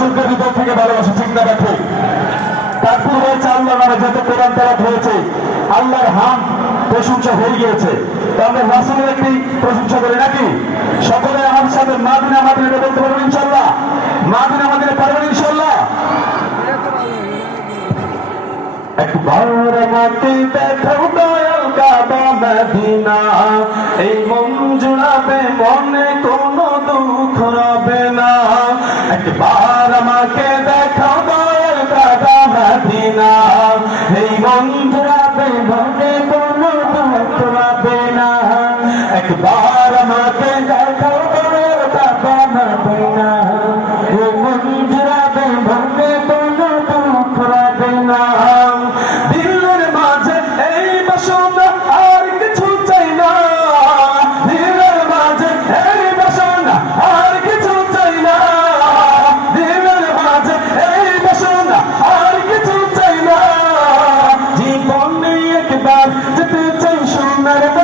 রাসুলকে ভিতর থেকে ভালোবাসা ঠিক না রাখে তারপর হয়েছে আল্লাহ নামে যত কোরআন তারা হয়েছে, আল্লাহর হাম প্রশংসা হয়ে গিয়েছে। তাহলে রাসুলের একটি প্রশংসা করি নাকি? সকলে আমার সাথে মাদিনা মাদিনা বলতে পারবেন ইনশাল্লাহ মাদিনা মাদিনা পারবেন ইনশাল্লাহ একবার আমাকে দেখো দয়াল কাবা মদিনা। এই মন জুড়াবে মনে কোনো দুঃখ রবে না। একবার তোমাকে দেখাবো দাদা মাদিনা। এই মন ধরাবে মনে কোনো তোমাকে না। একবার আমাকে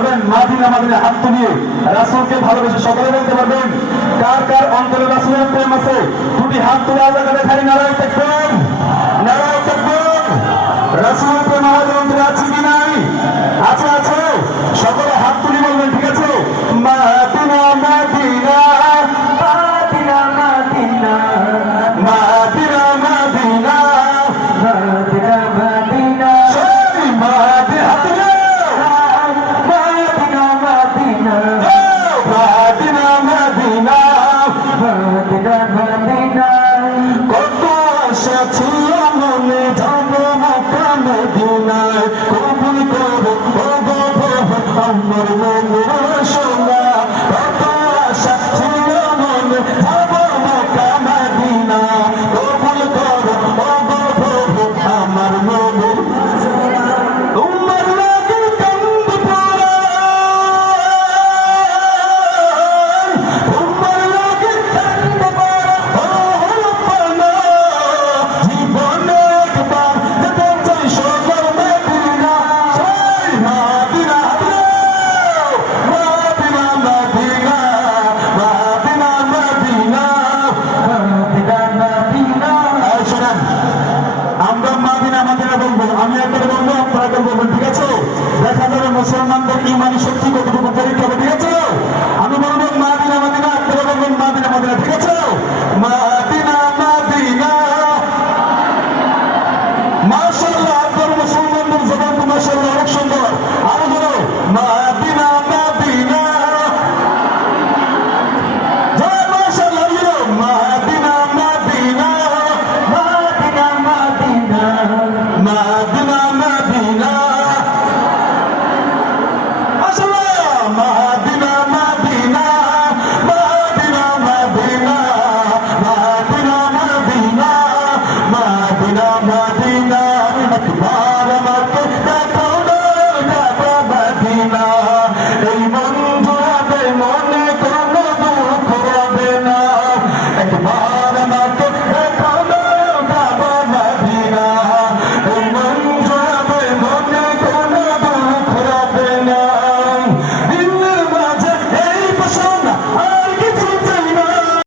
পারবেন? মাদিনা আমাদের হাত তুলিয়ে রাসুলকে ভালোবেসে সকলে বলতে পারবেন, কার কার অন্তরে রাসুলের প্রেম আছে? দুটি হাত তুলে আল্লাহকে দেখাই নারায় দেখবেন। নারায় আমার মন মুসলমানদের ইমানি শক্তি কতটুকু পরীক্ষা করে ঠিক আছে আমি বলব মা দিনা মাদিনা আপনারা বলবেন মা দিনা মাদিনা ঠিক আছে মা দিনা মাদিনা মাসাল্লাহ আপনার